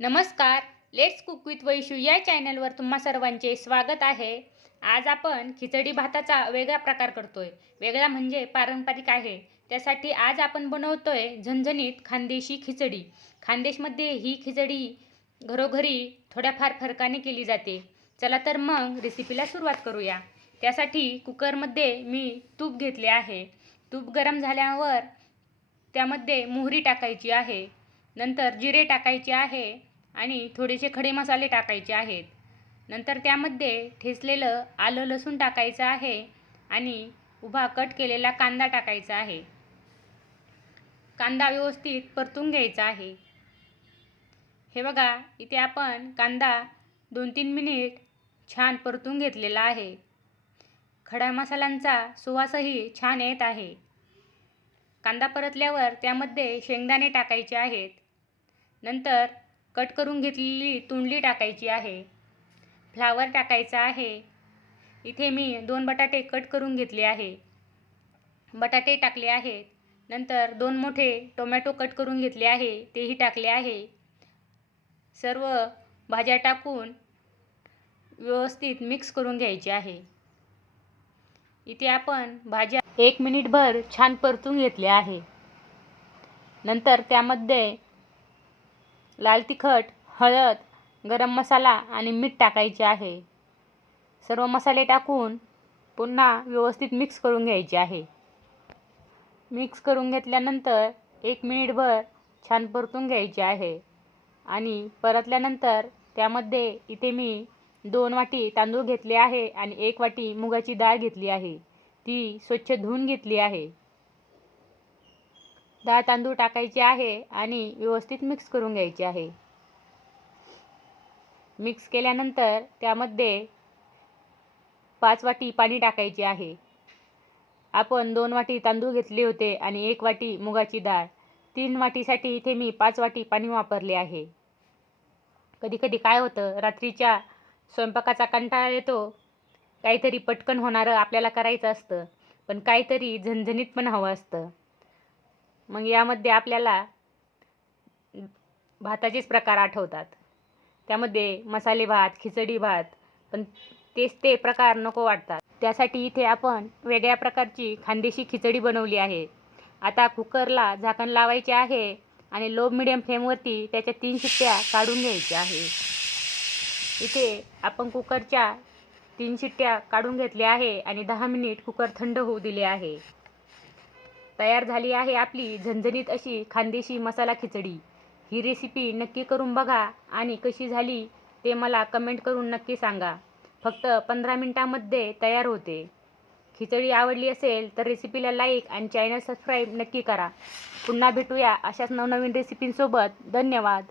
नमस्कार. Let's cook with Vaishu या चॅनलवर तुम्हा सर्वांचे स्वागत आहे. आज आपण खिचडी भाताचा वेगळा प्रकार करतोय. वेगळा म्हणजे पारंपरिक आहे. त्यासाठी आज आपण बनवतोय झणझणीत खानदेशी खिचडी. खानदेशमध्ये ही खिचडी घरोघरी थोड्याफार फरकाने केली जाते. चला तर मग रेसिपीला सुरुवात करूया. त्यासाठी कुकरमध्ये मी तूप घेतले आहे. तूप गरम झाल्यावर त्यामध्ये मोहरी टाकायची आहे. नंतर जिरे टाकायचे आहे आणि थोडेसे खडे मसाले टाकायचे आहेत. नंतर त्यामध्ये ठेचलेलं आलं लसूण टाकायचं आहे आणि उभा कट केलेला कांदा टाकायचा आहे. कांदा व्यवस्थित परतून घ्यायचा आहे. हे बघा, इथे आपण कांदा 2-3 मिनिट छान परतून घेतलेला आहे. खडा मसाल्यांचा सुवासही छान येत आहे. कांदा परतल्यावर त्यामध्ये शेंगदाणे टाकायचे आहेत. नंतर कट करून घेतलेली तुंडली टाकायची आहे. फ्लावर टाकायचा आहे. इथे मी 2 बटाटे कट करून घेतले आहे. बटाटे टाकले आहेत. नंतर 2 मोठे टोमॅटो कट करून घेतले आहे, तेही टाकले आहे. सर्व भाज्या टाकून व्यवस्थित मिक्स करून घ्यायचे आहे. इथे आपण भाज्या 1 मिनिटभर छान परतून घेतले आहे. नंतर त्यामध्ये लाल तिखट, हळद, गरम मसाला आणि मीठ टाकायचे आहे. सर्व मसाले टाकून पुन्हा व्यवस्थित मिक्स करून घ्यायचे आहे. मिक्स करून घेतल्यानंतर 1 मिनिटभर छान परतून घ्यायचे आहे आणि परतल्यानंतर त्यामध्ये इथे मी 2 वाटी तांदूळ घेतले आहे आणि 1 वाटी मुगाची डाळ घेतली आहे. ती स्वच्छ धुवून घेतली आहे. डाळ तांदूळ टाकायचे आहे आणि व्यवस्थित मिक्स करून घ्यायचे आहे. मिक्स केल्यानंतर त्यामध्ये 5 वाटी पाणी टाकायचे आहे. आपण 2 वाटी तांदूळ घेतले होते आणि 1 वाटी मुगाची डाळ. 3 वाटीसाठी इथे मी 5 वाटी पाणी वापरले आहे. कधी-कधी काय होतं, रात्रीच्या स्वयंपाकाचा कंटाळा येतो. काहीतरी पटकन होणारं आपल्याला करायचं असतं, पण काहीतरी झणझणीत पण हवं असतं. मग यामध्ये आपल्याला भाताचेच प्रकार आठवतात. त्यामध्ये मसाले भात, खिचडी भात, पण तेच ते प्रकार नको वाटतात. त्यासाठी इथे आपण वेगळ्या प्रकारची खानदेशी खिचडी बनवली आहे. आता कुकरला झाकण लावायचे आहे आणि लो मिडियम फ्लेमवरती त्याच्या 3 शिट्ट्या काढून घ्यायच्या आहे. इथे आपण कुकरच्या 3 शिट्ट्या काढून घेतल्या आहे आणि 10 मिनिट कुकर थंड होऊ दिले आहे. तयार झाली आहे आपली झणझणीत अशी खानदेशी मसाला खिचडी. ही रेसिपी नक्की करून बघा आणि कशी झाली ते मला कमेंट करून नक्की सांगा. फक्त 15 मिनिटांमध्ये तयार होते. खिचडी आवडली असेल तर रेसिपीला लाईक आणि चॅनल सबस्क्राईब नक्की करा. पुन्हा भेटूया अशाच नवनवीन रेसिपींसोबत. धन्यवाद.